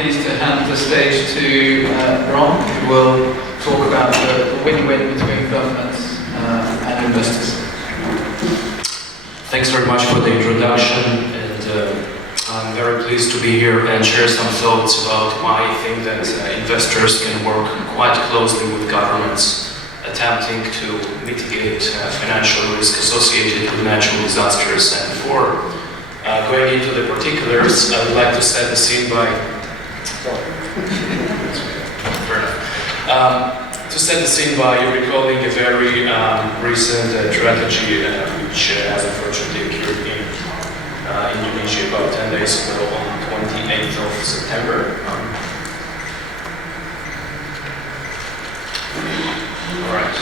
pleased to hand the stage to Rom, who will talk about the win-win between governments and investors. Thanks very much for the introduction, and I'm very pleased to be here and share some thoughts about why I think that investors can work quite closely with governments, attempting to mitigate financial risk associated with natural disasters. And before going into the particulars, I would like to set the scene by recalling a very recent tragedy which has unfortunately occurred in Indonesia about 10 days ago on 28th of September. All right.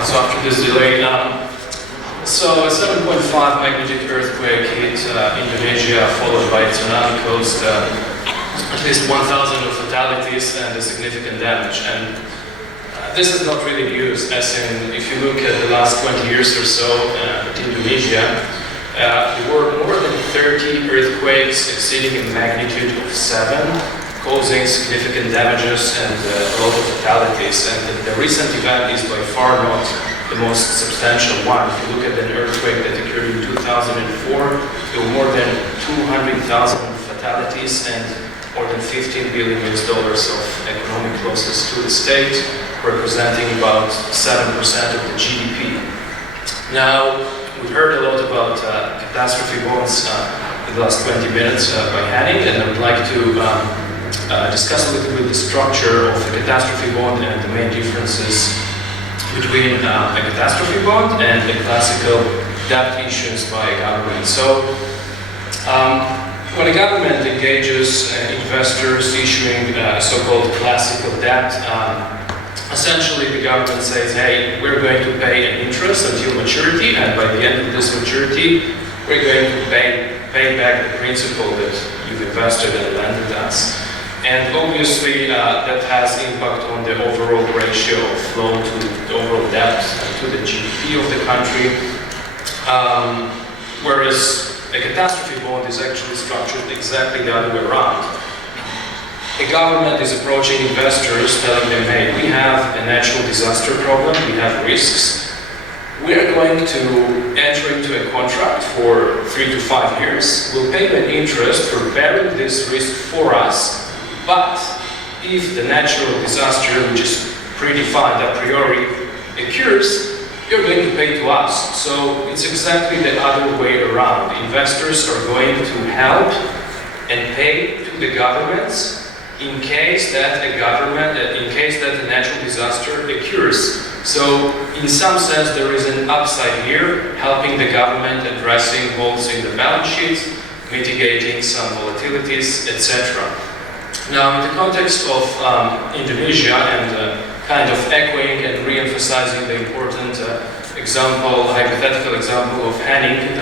So after this delay, so a 7.5 magnitude earthquake hit Indonesia, followed by a tsunami caused at least 1,000 of fatalities and a significant damage. And this is not really news, as in, if you look at the last 20 years or so in Indonesia, there were more than 30 earthquakes exceeding a magnitude of 7, causing significant damages and a lot of fatalities. And the recent event is by far not the most substantial one. If you look at an earthquake that occurred in 2004, there were more than 200,000 fatalities and more than $15 billion of economic losses to the state, representing about 7% of the GDP. Now, we've heard a lot about catastrophe bonds in the last 20 minutes by Henning, and I would like to discuss a little bit the structure of a catastrophe bond and the main differences between a catastrophe bond and a classical debt issuance by a government. So, when a government engages investors issuing so-called classical debt, essentially the government says, hey, we're going to pay an interest until maturity, and by the end of this maturity, we're going to pay back the principal that you've invested and lended us. And obviously that has impact on the overall ratio of loan to the overall debt to the GDP of the country, whereas a catastrophe bond is actually structured exactly the other way around. A government is approaching investors telling them, hey, we have a natural disaster problem, we have risks, we are going to enter into a contract for 3 to 5 years, we'll pay an interest for bearing this risk for us. But if the natural disaster, which is predefined a priori, occurs, you're going to pay to us. So it's exactly the other way around. Investors are going to help and pay to the governments in case that a natural disaster occurs. So in some sense, there is an upside here, helping the government addressing holes in the balance sheets, mitigating some volatilities, etc. Now, in the context of Indonesia and kind of echoing and re-emphasizing the important hypothetical example of Henning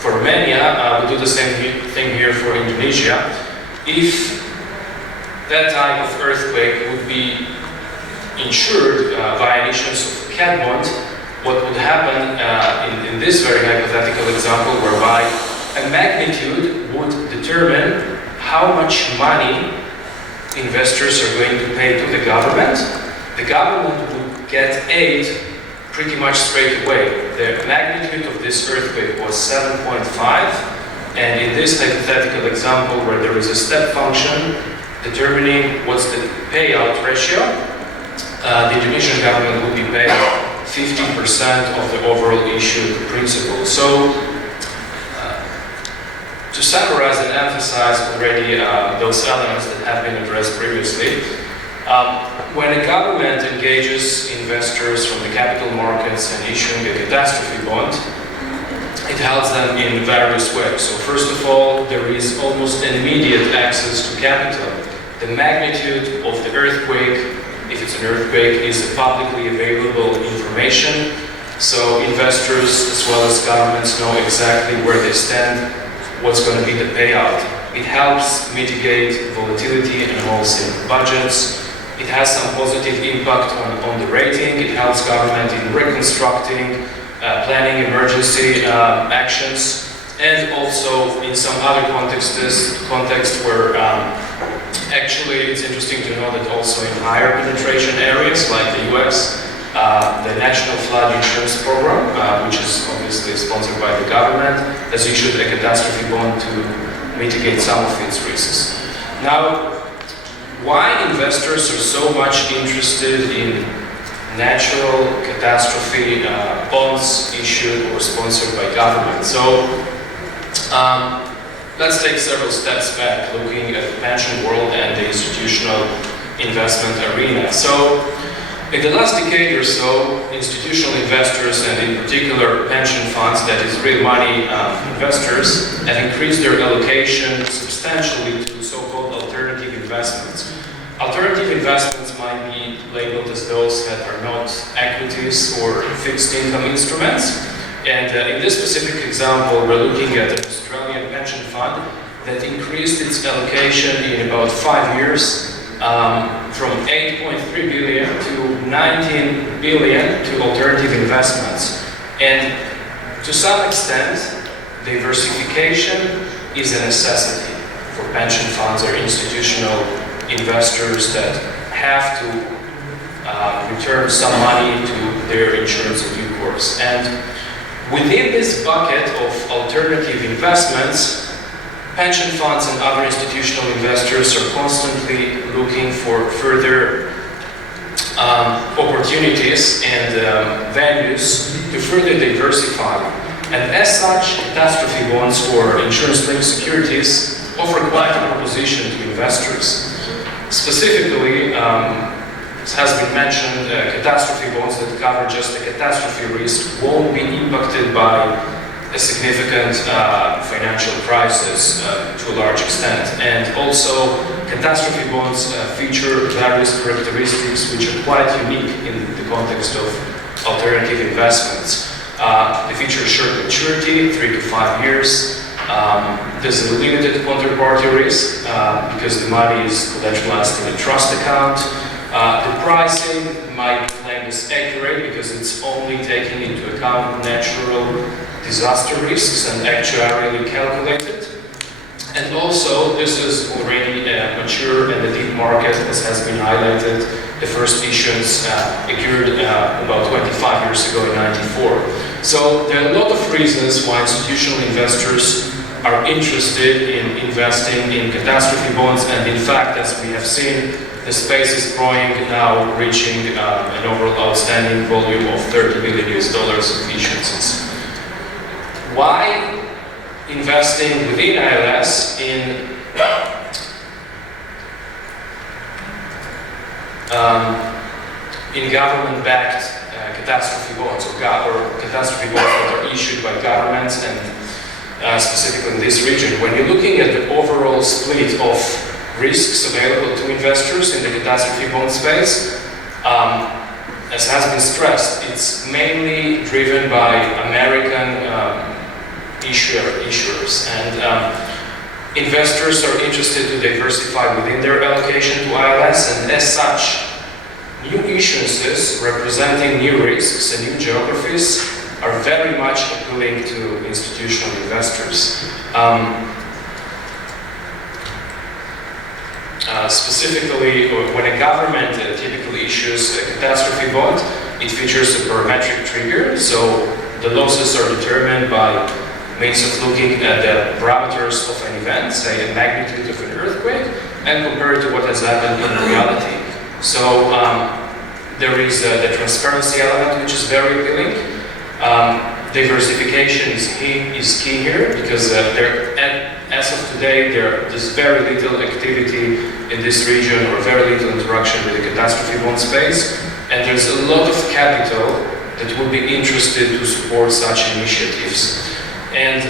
for Romania, we do the same thing here for Indonesia. If that type of earthquake would be insured by issuance of a cat bond, what would happen in this very hypothetical example, whereby a magnitude would determine how much money investors are going to pay to the government would get aid pretty much straight away. The magnitude of this earthquake was 7.5, and in this hypothetical example where there is a step function, determining what's the payout ratio. The Indonesian government will be paid 50% of the overall issued principal. So, to summarize and emphasize already those elements that have been addressed previously, when a government engages investors from the capital markets and issuing a catastrophe bond, it helps them in various ways. So first of all, there is almost immediate access to capital. The magnitude of the earthquake, if it's an earthquake, is publicly available information. So investors as well as governments know exactly where they stand, what's going to be the payout. It helps mitigate volatility and also in budgets. It has some positive impact on the rating. It helps government in reconstructing, planning emergency actions, and also in some other context where actually it's interesting to know that also in higher penetration areas like the US, the National Flood Insurance Program, which is obviously sponsored by the government, has issued a catastrophe bond to mitigate some of its risks. Now, why investors are so much interested in natural catastrophe bonds issued or sponsored by government? So, let's take several steps back, looking at the pension world and the institutional investment arena. So, in the last decade or so, institutional investors, and in particular pension funds, that is real money investors, have increased their allocation substantially to so-called alternative investments. Alternative investments might be labeled as those that are not equities or fixed income instruments. And in this specific example, we're looking at an Australian pension fund that increased its allocation in about 5 years from 8.3 billion to 19 billion to alternative investments. And to some extent, diversification is a necessity for pension funds or institutional investors that have to return some money to their insurance in due course. And within this bucket of alternative investments, pension funds and other institutional investors are constantly looking for further opportunities and venues to further diversify. And as such, catastrophe bonds or insurance-linked securities offer quite a proposition to investors. Specifically, as has been mentioned, catastrophe bonds that cover just the catastrophe risk won't be impacted by a significant financial crisis to a large extent. And also, catastrophe bonds feature various characteristics which are quite unique in the context of alternative investments. They feature short maturity, 3 to 5 years. There's a limited counterparty risk because the money is collateralized in a trust account. The pricing might be claimed as accurate because it's only taking into account natural disaster risks and actuarially calculated. And also, this is already a mature and a deep market, as has been highlighted. The first issuance occurred about 25 years ago in '94. So there are a lot of reasons why institutional investors are interested in investing in catastrophe bonds, and in fact, as we have seen, the space is growing, now reaching an overall outstanding volume of $30 billion of issuances. Why investing within ILS in government-backed catastrophe bonds or catastrophe bonds that are issued by governments and specifically in this region? When you're looking at the overall split of risks available to investors in the catastrophe bond space, as has been stressed, it's mainly driven by American issuers, and investors are interested to diversify within their allocation to ILS, and as such, new issuances representing new risks and new geographies are very much appealing to institutional investors. Specifically, when a government typically issues a catastrophe bond, it features a parametric trigger, so the losses are determined by means of looking at the parameters of an event, say the magnitude of an earthquake, and compare it to what has happened in reality. So there is the transparency element, which is very appealing. Diversification is key here, because as of today, there's very little activity in this region, or very little interaction with the catastrophe bond space, and there's a lot of capital that would be interested to support such initiatives. And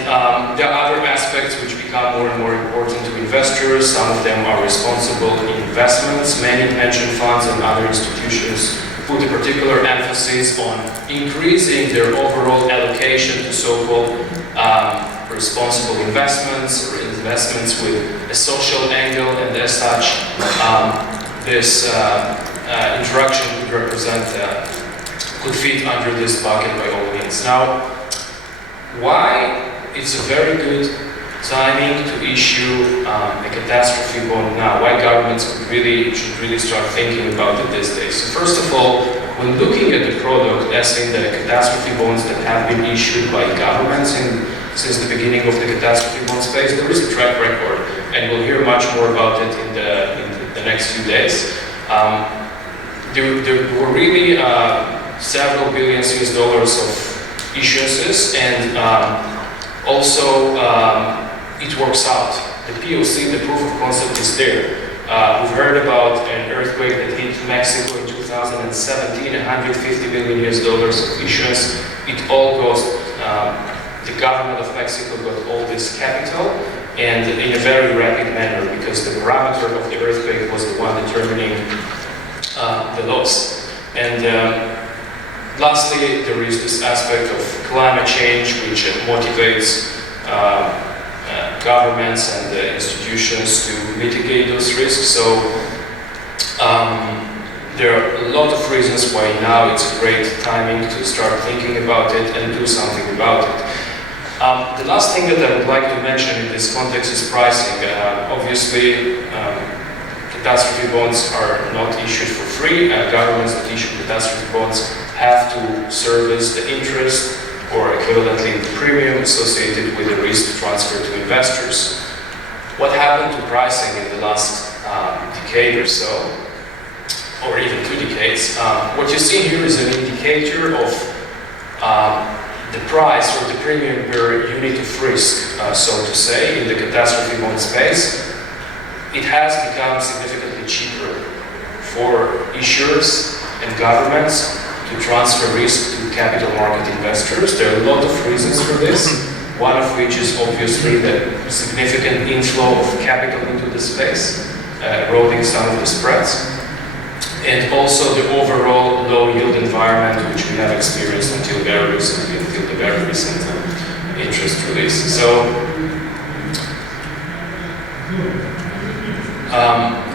there are other aspects which become more and more important to investors. Some of them are responsible investments. Many pension funds and other institutions put a particular emphasis on increasing their overall allocation to so-called responsible investments, or investments with a social angle, and as such, this interaction could fit under this bucket by all means. Now, why it's a very good timing to issue a catastrophe bond now? Why governments should really start thinking about it these days? So first of all, when looking at the product, as in the catastrophe bonds that have been issued by governments since the beginning of the catastrophe bond space, there is a track record, and we'll hear much more about it in the next few days. There were really several billions US dollars of issuances, and also it works out. The POC, the proof of concept, is there. We've heard about an earthquake that hit Mexico in 2017, 150 billion US dollars of issuance. It all goes, the government of Mexico got all this capital, and in a very rapid manner, because the parameter of the earthquake was the one determining the loss. And lastly, there is this aspect of climate change, which motivates governments and institutions to mitigate those risks. So there are a lot of reasons why now it's a great timing to start thinking about it and do something about it. The last thing that I would like to mention in this context is pricing. Obviously, catastrophe bonds are not issued for free. Governments that issue catastrophe bonds have to service the interest, or equivalently the premium, associated with the risk transfer to investors. What happened to pricing in the last decade or so, or even 2 decades? What you see here is an indicator of the price, or the premium per unit of risk, so to say, in the catastrophe bond space. It has become significantly cheaper for issuers and governments to transfer risk to capital market investors. There are a lot of reasons for this, one of which is obviously the significant inflow of capital into the space, eroding some of the spreads, and also the overall low yield environment which we have experienced until the very recent interest release. So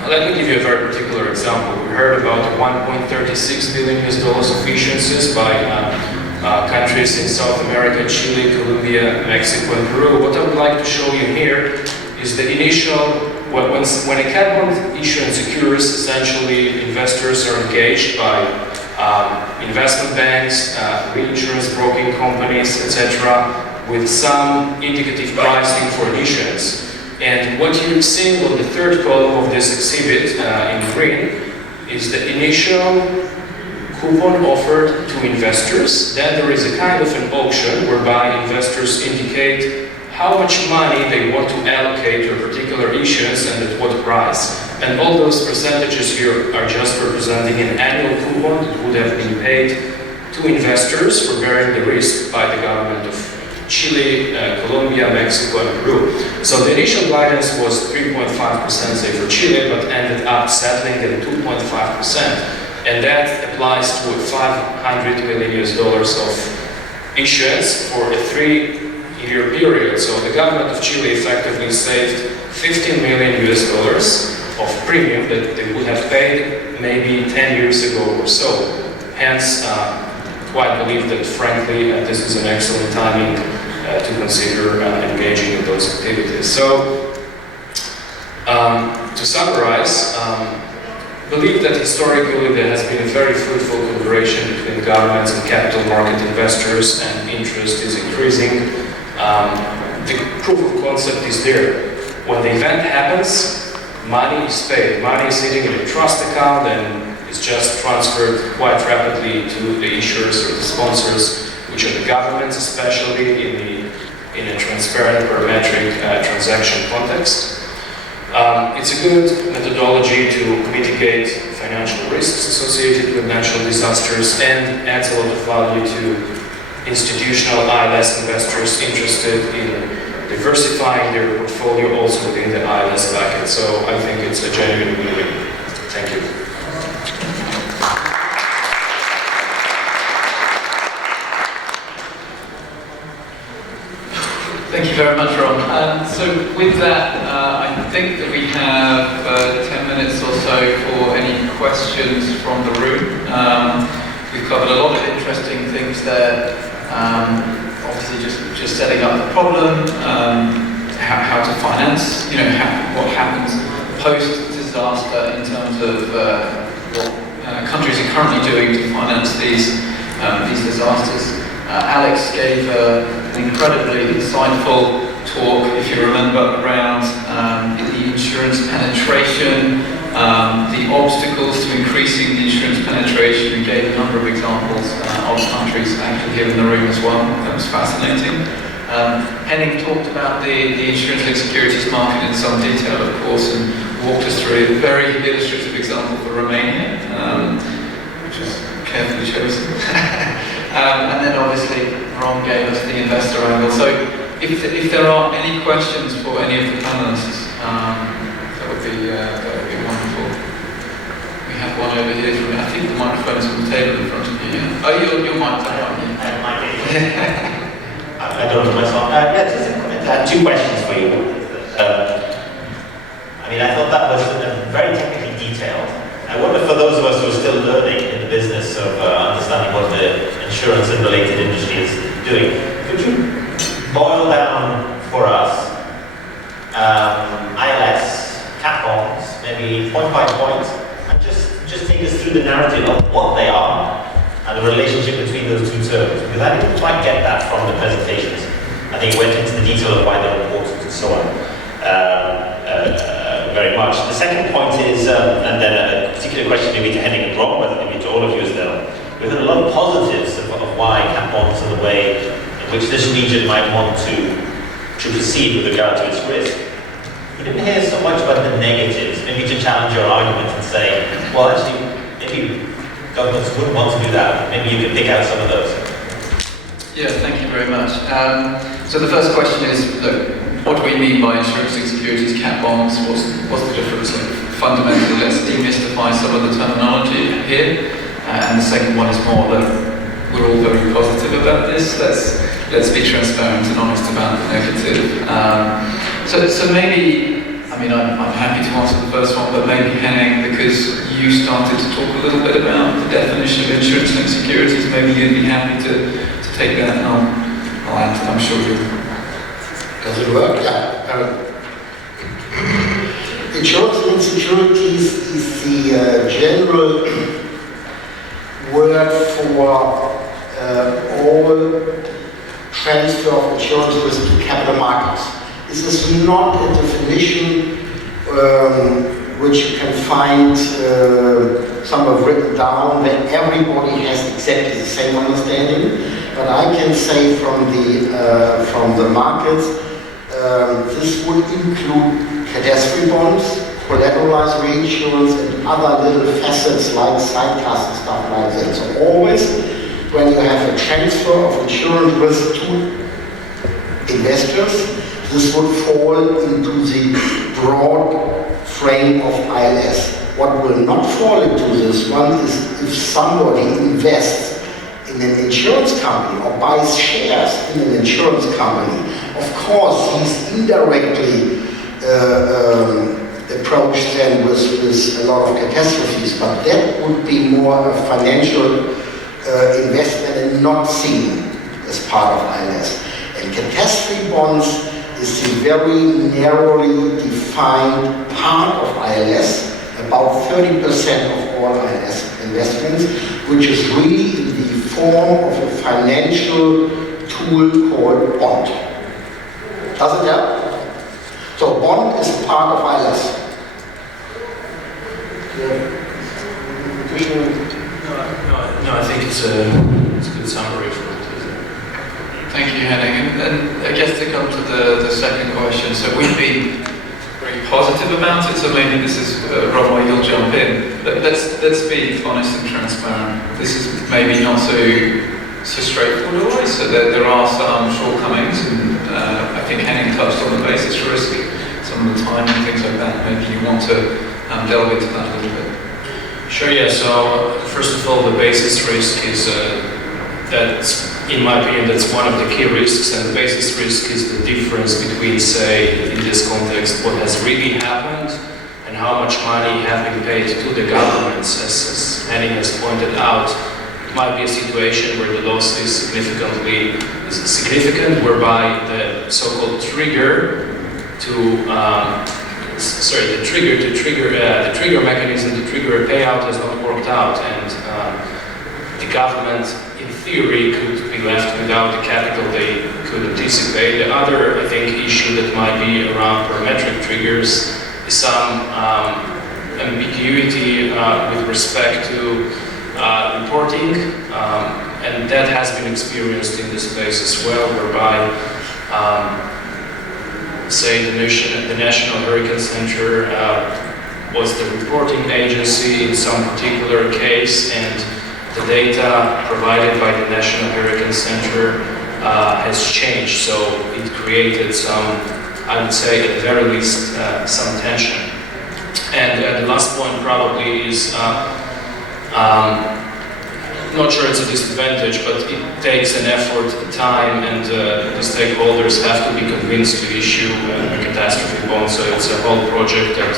let me give you a very particular example. We heard about 1.36 billion US dollars of issuances by countries in South America, Chile, Colombia, Mexico, and Peru. What I would like to show you here is the initial, when a cat bond issuance occurs, essentially investors are engaged by investment banks, reinsurance broking companies, etc., with some indicative pricing for issuance. And what you're seeing on the third column of this exhibit in green is the initial coupon offered to investors. Then there is a kind of an auction whereby investors indicate how much money they want to allocate to a particular issuance and at what price. And all those percentages here are just representing an annual coupon that would have been paid to investors for bearing the risk by the government of Chile, Colombia, Mexico, and Peru. So the initial guidance was 3.5%, say, for Chile, but ended up settling at 2.5%. And that applies to a 500 million US dollars of issuance for a 3-year period. So the government of Chile effectively saved 15 million US dollars of premium that they would have paid maybe 10 years ago or so. Hence, I believe that, frankly, this is an excellent timing to consider engaging in those activities. So, to summarize, believe that historically there has been a very fruitful cooperation between governments and capital market investors, and interest is increasing. The proof of concept is there. When the event happens, money is paid. Money is sitting in a trust account and is just transferred quite rapidly to the issuers or the sponsors, which are the governments, especially in a transparent parametric transaction context. It's a good methodology to mitigate financial risks associated with natural disasters and adds a lot of value to institutional ILS investors interested in diversifying their portfolio also within the ILS bucket. So I think it's a genuine win-win. Thank you. Thank you very much, Rom. So with that, I think that we have 10 minutes or so for any questions from the room. We've covered a lot of interesting things there. Obviously, just setting up the problem, how to finance, what happens post-disaster in terms of what countries are currently doing to finance these disasters. Alex gave an incredibly insightful talk, if you remember, around the insurance penetration, the obstacles to increasing the insurance penetration. He gave a number of examples of countries actually here in the room as well. That was fascinating. Henning talked about the insurance-linked securities market in some detail, of course, and walked us through a very illustrative example for Romania, which is carefully chosen. And then obviously Ron gave us the investor angle. So if there are any questions for any of the panelists, that would be wonderful. We have one over here from, I think the microphone's on the table in front of you. Yeah? Oh, your mic's up, aren't you? I don't know myself. Just a comment. Two questions for you. I thought that was very technically detailed. I wonder, for those of us who are still learning in the business of understanding what the insurance and related industry is doing, could you boil down for us ILS, cat bonds, maybe point by point, and just take us through the narrative of what they are and the relationship between those two terms? Because I didn't quite get that from the presentations. I think it went into the detail of why they're important and so on. Very much. The second point is, and then a particular question maybe to Henning and Rom, but maybe to all of you as well. We've had a lot of positives of why cat bonds and the way in which this region might want to proceed with regard to its risk. We didn't hear so much about the negatives, maybe to challenge your argument and say, well, actually, maybe governments wouldn't want to do that. Maybe you could pick out some of those. Yeah, thank you very much. So the first question is, look, what do we mean by insurance-linked securities, cat bonds? What's the difference? Fundamentally, let's demystify some of the terminology here. And the second one is more that we're all very positive about this. Let's be transparent and honest about the negative. So maybe, I'm happy to answer the first one, but maybe Henning, because you started to talk a little bit about the definition of insurance-linked securities, maybe you'd be happy to take that, and I'll answer. I'm sure you'll. Does it work? Yeah. Insurance-linked securities is the general word for all transfer of insurance risk to capital markets. This is not a definition which you can find somewhere written down that everybody has exactly the same understanding. But I can say from the markets, this would include catastrophe bonds, collateralized reinsurance, and other little facets like sidecasts and stuff like that. So always, when you have a transfer of insurance risk to investors, this would fall into the broad frame of ILS. What will not fall into this one is if somebody invests in an insurance company or buys shares in an insurance company. Of course, he's indirectly approached then with a lot of catastrophes, but that would be more a financial investment and not seen as part of ILS. And catastrophe bonds is the very narrowly defined part of ILS, about 30% of all ILS investments, which is really in the form of a financial tool called bond. Does it help? So bond is part of ILS. No, I think it's a good summary for it. Thank you, Henning. And I guess to come to the second question, so we've been very positive about it, so maybe this is, Rom, you'll jump in. But let's be honest and transparent. This is maybe not so straightforward always, so there are some shortcomings, and I think Henning touched on the basis risk, some of the time and things like that. Maybe you want to delve into that a little bit. Sure, yeah. So first of all, the basis risk is that's, in my opinion, that's one of the key risks, and the basis risk is the difference between, say, in this context, what has really happened and how much money have been paid to the governments. As Henning has pointed out, it might be a situation where the loss is significant, whereby the so-called trigger mechanism to trigger a payout has not worked out, and the government, in theory, could be left without the capital they could anticipate. The other, I think, issue that might be around parametric triggers is some ambiguity with respect to reporting, and that has been experienced in this space as well, whereby say the National Hurricane Center was the reporting agency in some particular case, and the data provided by the National Hurricane Center has changed, so it created some, I would say at the very least, some tension. And the last point probably is, not sure it's a disadvantage, but it takes an effort, time, and the stakeholders have to be convinced to issue a catastrophe bond. So it's a whole project that,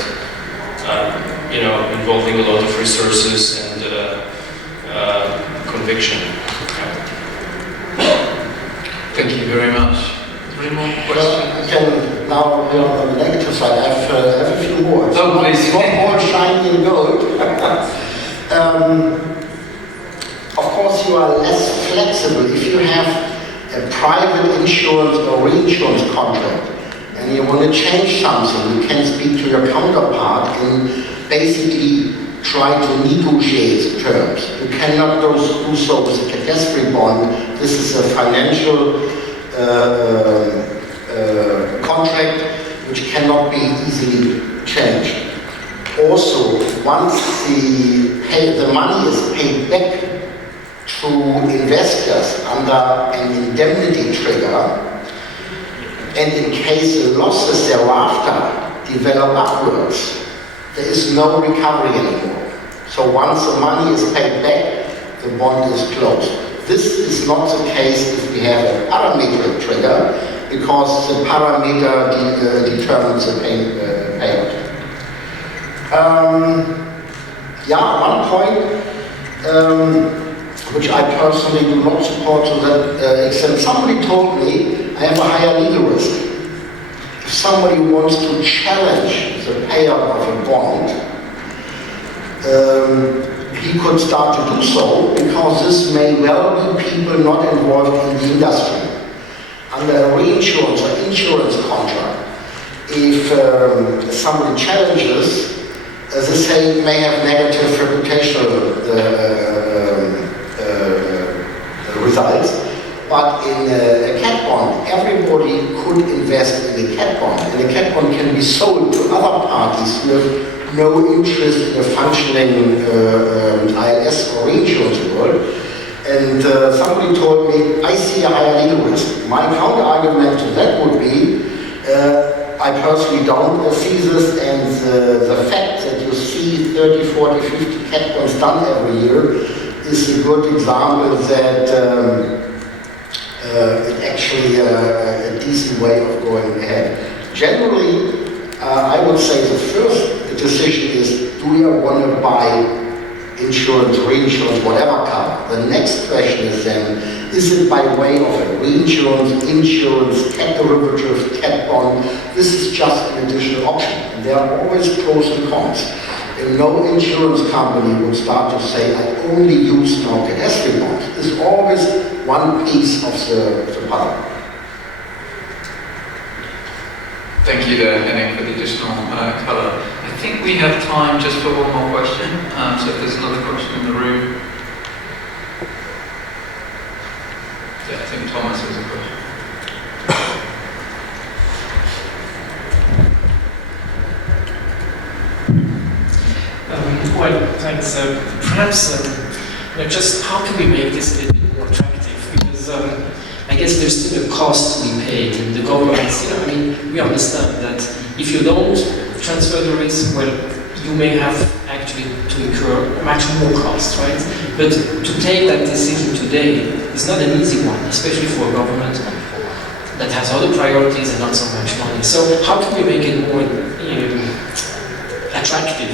involving a lot of resources and conviction. Thank you very much. Any more questions? Well, now we're on the negative side. I have a few more. Oh, please. Not all shiny and gold. Of course, you are less flexible if you have a private insurance or reinsurance contract and you want to change something. You can speak to your counterpart and basically try to negotiate terms. You cannot do so with a catastrophe bond. This is a financial contract which cannot be easily changed. Also, once the money is paid back to investors under an indemnity trigger, and in case the losses thereafter develop upwards, there is no recovery anymore. So once the money is paid back, the bond is closed. This is not the case if we have a parametric trigger, because the parameter determines the payout. One point which I personally do not support to that extent. Somebody told me I have a higher legal risk. If somebody wants to challenge the payout of a bond, he could start to do so, because this may well be people not involved in the industry. Under a reinsurance or insurance contract, if somebody challenges, this may have negative reputational results, but in a cat bond, everybody could invest in a cat bond, and a cat bond can be sold to other parties who have no interest in a functioning ILS or reinsurance world. And somebody told me, I see a higher legal risk. My counter argument to that would be, I personally don't see this, and the fact that you see 30, 40, 50 cat bonds done every year is a good example that it's actually a decent way of going ahead. Generally, I would say the first decision is, do you want to buy insurance, reinsurance, whatever cover? The next question is then, is it by way of a reinsurance, insurance, cat derivative, cat bond? This is just an additional option. And there are always pros and cons. And no insurance company would start to say, I only use now catastrophe bonds. There's always one piece of the puzzle. Thank you there, Henning, for the additional colour. I think we have time just for one more question. So if there's another question in the room. Yeah, I think Thomas has a question. Well, thanks. Perhaps, just how can we make this a little bit more attractive? Because I guess there's still a cost to be paid, and the governments, I mean, we understand that if you don't transfer the risk, well, you may have actually to incur much more cost, right? But to take that decision today is not an easy one, especially for a government that has other priorities and not so much money. So how can we make it more attractive,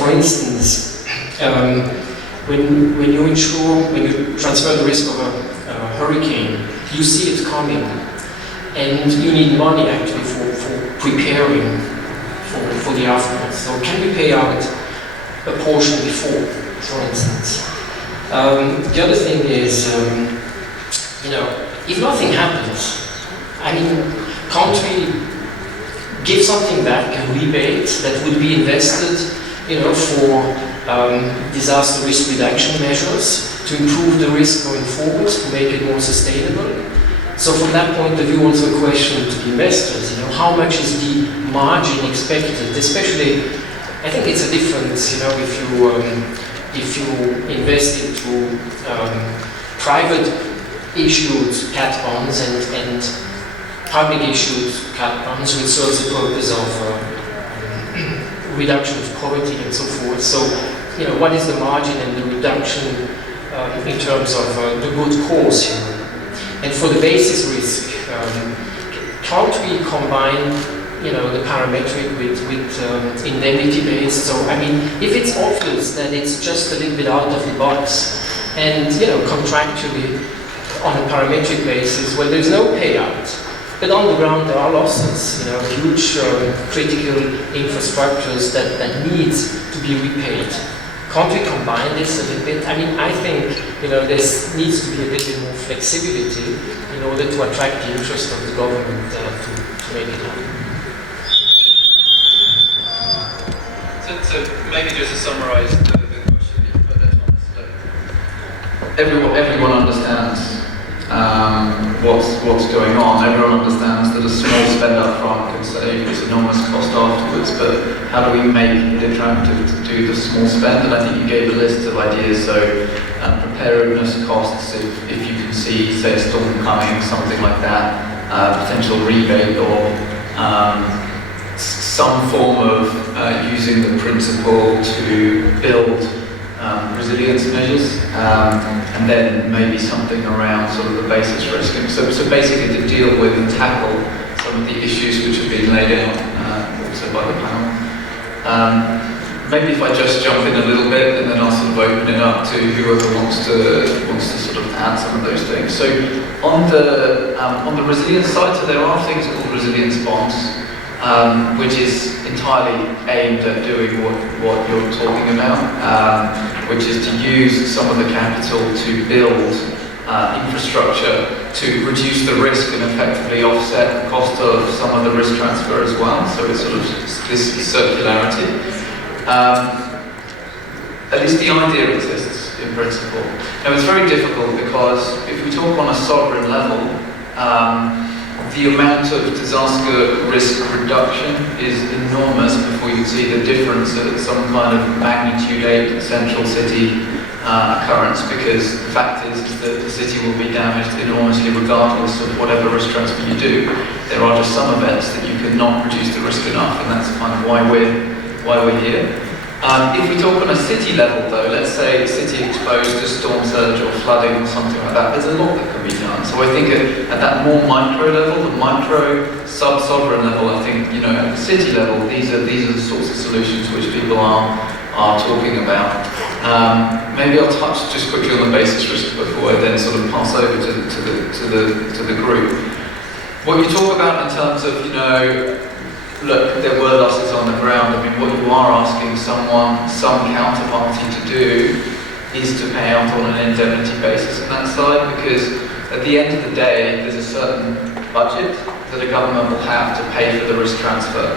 for instance, when you insure, when you transfer the risk of a hurricane, you see it coming, and you need money actually for preparing for the aftermath. So can we pay out a portion before, for instance? The other thing is, if nothing happens, I mean, can't we give something back, a rebate that would be invested, for disaster risk reduction measures to improve the risk going forward, to make it more sustainable? So from that point of view, also a question to the investors, how much is the margin expected? Especially, I think it's a difference, if you invest into private issued cat bonds and public issued cat bonds, which serves the purpose of reduction of poverty and so forth. So, what is the margin and the reduction in terms of the good cause here? And for the basis risk, can't we combine, the parametric with indemnity based? So, I mean, if it's obvious that it's just a little bit out of the box, and contractually on a parametric basis, well, there's no payout. But on the ground, there are losses, huge critical infrastructures that need to be repaid. Can't we combine this a little bit? I mean, I think, there needs to be a little bit more flexibility in order to attract the interest of the government to make it happen. So maybe just to summarize the question you put there, Thomas. Everyone understands what's going on. Everyone understands that a small spend up front can save this enormous cost afterwards, but how do we make it attractive to do the small spend? And I think you gave a list of ideas, so preparedness costs, if you can see, say, a storm coming, something like that, potential rebate or some form of using the principle to build resilience measures, and then maybe something around sort of the basis risk. And so basically to deal with and tackle some of the issues which have been laid out also by the panel. Maybe if I just jump in a little bit and then I'll sort of open it up to whoever wants to sort of add some of those things. So on the resilience side, so there are things called resilience bonds, which is entirely aimed at doing what you're talking about, which is to use some of the capital to build infrastructure to reduce the risk and effectively offset the cost of some of the risk transfer as well. So it's sort of this circularity. At least the idea exists in principle. Now it's very difficult because if we talk on a sovereign level, the amount of disaster risk reduction is enormous before you see the difference at some kind of magnitude 8 central city occurrence, because the fact is that the city will be damaged enormously regardless of whatever risk transfer you do. There are just some events that you cannot reduce the risk enough, and that's kind of why we're here. If we talk on a city level though, let's say a city exposed to storm surge or flooding or something like that, there's a lot that can be done. So I think at that more micro level, the micro sub-sovereign level, I think, at the city level, these are the sorts of solutions which people are talking about. Maybe I'll touch just quickly on the basis risk before I then sort of pass over to the group. What you talk about in terms of, look, there were losses on the ground. I mean, what you are asking some counterparty to do is to pay out on an indemnity basis on that side, because at the end of the day, there's a certain budget that a government will have to pay for the risk transfer.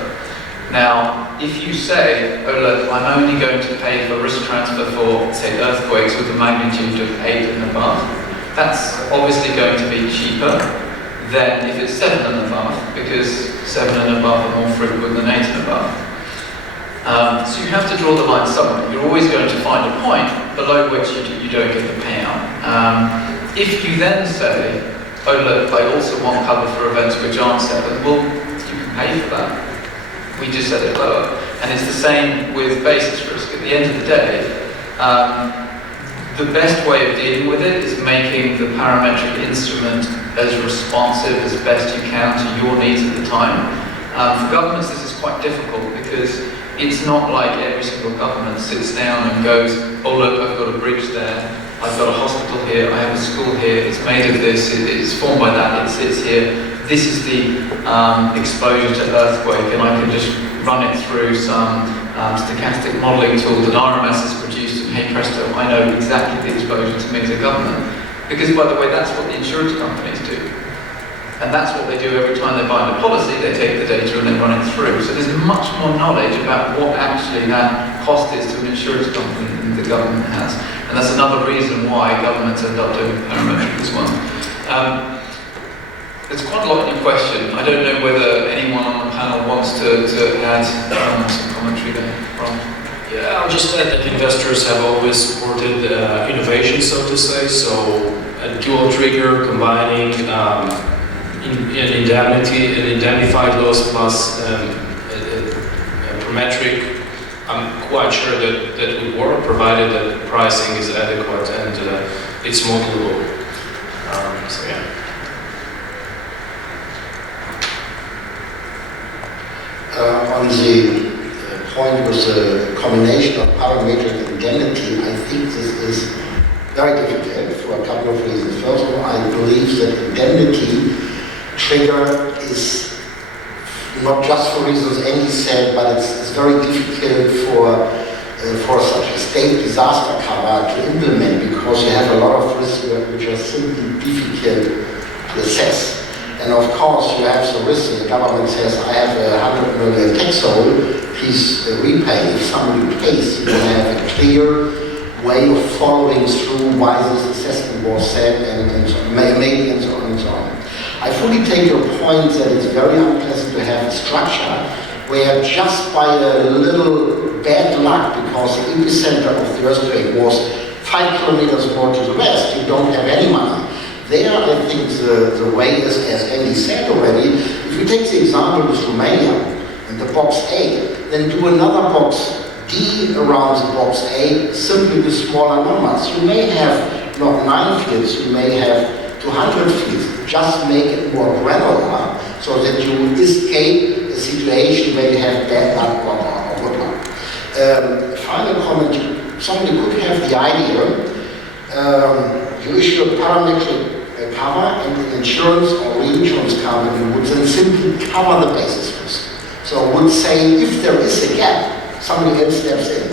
Now, if you say, oh look, I'm only going to pay for risk transfer for, say, earthquakes with a magnitude of 8 and above, that's obviously going to be cheaper than if it's 7 and above, because 7 and above are more frequent than 8 and above. So you have to draw the line somewhere. You're always going to find a point below which you don't get the payout. If you then say, oh look, I also want cover for events which aren't 7, well, you can pay for that. We just set it lower. And it's the same with basis risk. At the end of the day, the best way of dealing with it is making the parametric instrument as responsive as best you can to your needs at the time. For governments, this is quite difficult because it's not like every single government sits down and goes, oh look, I've got a bridge there, I've got a hospital here, I have a school here, it's made of this, it's formed by that, it sits here, this is the exposure to earthquake, and I can just run it through some stochastic modelling tool that RMS has produced, and hey presto, I know exactly the exposure to me as a government. Because by the way, that's what the insurance companies do. And that's what they do every time they bind a policy, they take the data and they run it through. So there's much more knowledge about what actually that cost is to an insurance company than the government has. And that's another reason why governments end up doing parametric as well. There's quite a lot in your question. I don't know whether anyone on the panel wants to add some commentary there. Ron? Yeah, I'll just add that investors have always supported innovation, so to say. So a dual trigger combining an indemnified loss plus a parametric, I'm quite sure that would work, provided that the pricing is adequate and it's modelable. So yeah. On the point with the combination of parametric and indemnity, I think this is very difficult for a couple of reasons. First of all, I believe that indemnity trigger is not just for reasons Andy said, but it's very difficult for such a state disaster cover to implement, because you have a lot of risks which are simply difficult to assess. And of course, you have some risks. The government says, I have a 100 million tax hole, please repay. If somebody pays, you will have a clear way of following through why this assessment was set and so on, made and so on and so on. I fully take your point that it's very unpleasant to have a structure where just by a little bad luck, because the epicenter of the earthquake was 5 kilometers more to the west, you don't have any money. There, I think the way is, as Andy said already, if you take the example with Romania and the box A, then do another box D around the box A, simply with smaller numbers. You may have not 9 fields, you may have 200 fields. Just make it more granular so that you escape a situation where you have bad luck or good luck. Final comment, somebody could have the idea, you issue a parametric cover, and the insurance or reinsurance company would then simply cover the basis risk. So would say, if there is a gap, somebody else steps in.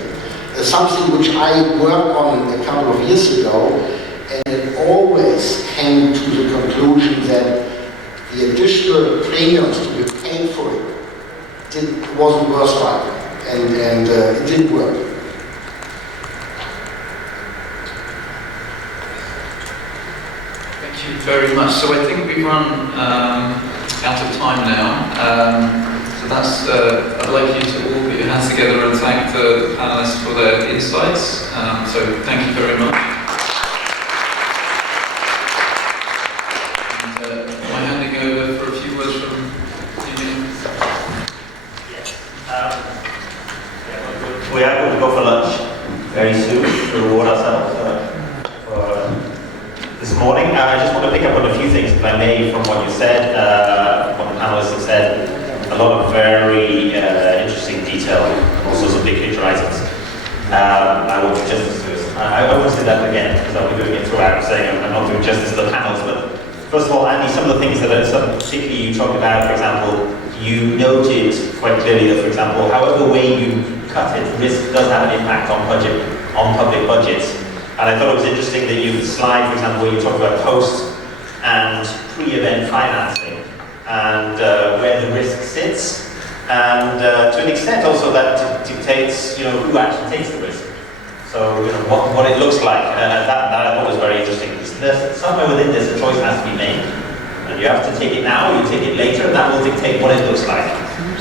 Something which I worked on a couple of years ago, and it always came to the conclusion that the additional premiums to be paid for it wasn't worthwhile, and it didn't work. Thank you very much. So I think we've run out of time now. So that's, I'd like you to all put your hands together and thank the panelists for their insights. So thank you very much. And am I handing over for a few words from you? We are going to go for lunch very soon to reward ourselves for this morning. I just want to pick up on a few things, if I may, from what you said, what the panelists have said. A lot of very interesting detail, also some big picture items. I won't do justice to this. I won't say that again, because I'll be doing it throughout, saying I'm not doing justice to the panels. But first of all, Andy, some of the things that particularly you talked about, for example, you noted quite clearly that, for example, however way you cut it, risk does have an impact on public budgets. And I thought it was interesting that you slide, for example, where you talk about post and pre-event financing and where the risk sits. and to an extent also that dictates, who actually takes the risk. So, what it looks like, that I thought was very interesting. Somewhere within this, a choice has to be made. And you have to take it now, or you take it later, and that will dictate what it looks like.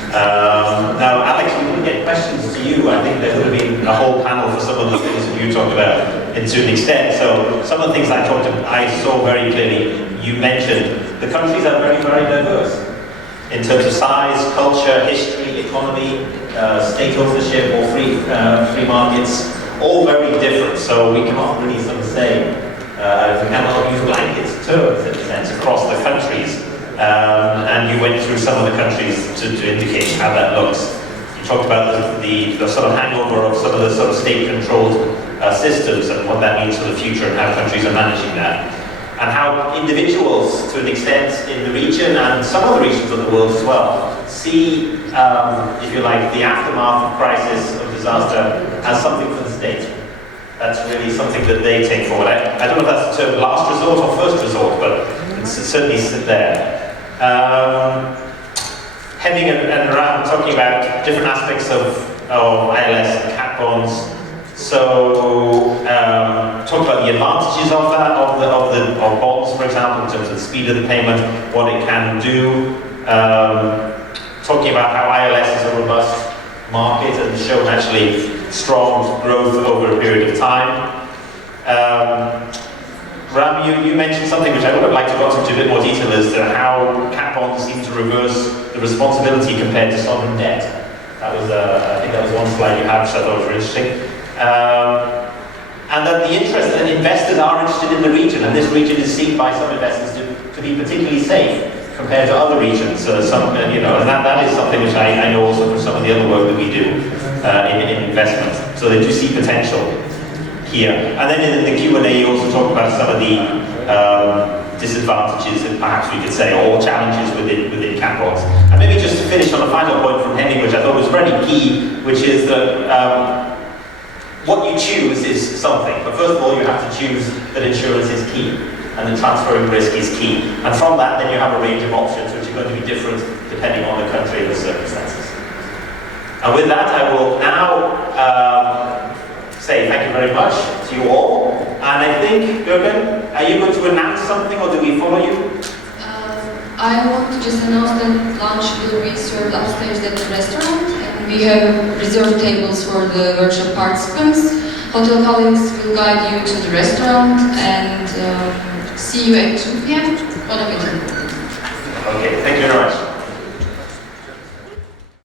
Now, Alex, we didn't get questions to you. I think there would have been a whole panel for some of the things that you talked about to an extent. So, some of the things I saw very clearly, you mentioned, the countries are very, very diverse in terms of size, culture, history, economy, state ownership, or free markets, all very different. So we cannot really sort of say, we cannot use blanket terms in a sense across the countries. And you went through some of the countries to indicate how that looks. You talked about the sort of hangover of some of the sort of state-controlled systems and what that means for the future and how countries are managing that. And how individuals, to an extent, in the region and some other regions of the world as well, see, if you like, the aftermath of crisis, of disaster, as something for the state. That's really something that they take forward. I don't know if that's the term last resort or first resort, but it's certainly there. Heading and around, talking about different aspects of ILS and cat bonds. So, talk about the advantages of that, of bonds, for example, in terms of the speed of the payment, what it can do. Talking about how ILS is a robust market and shown actually strong growth over a period of time. Ram, you mentioned something which I would have liked to go into a bit more detail as to how cat bonds seem to reverse the responsibility compared to sovereign debt. That was, I think that was one slide you had, which I thought was very interesting. And that the interest that investors are interested in the region, and this region is seen by some investors to be particularly safe compared to other regions. And that is something which I know also from some of the other work that we do in investment. So they do see potential here. And then in the Q&A, you also talk about some of the disadvantages, and perhaps we could say, or challenges within cat bonds. And maybe just to finish on a final point from Henning, which I thought was very key, which is that what you choose is something, but first of all you have to choose that insurance is key and that transferring risk is key. And from that then you have a range of options which are going to be different depending on the country and the circumstances. And with that I will now say thank you very much to you all. And I think, Gergen, are you going to announce something or do we follow you? I want to just announce that lunch will be served upstairs at the restaurant, and we have reserved tables for the workshop participants. Hotel colleagues will guide you to the restaurant, and see you at 2 p.m. on a meeting. Okay, thank you very much.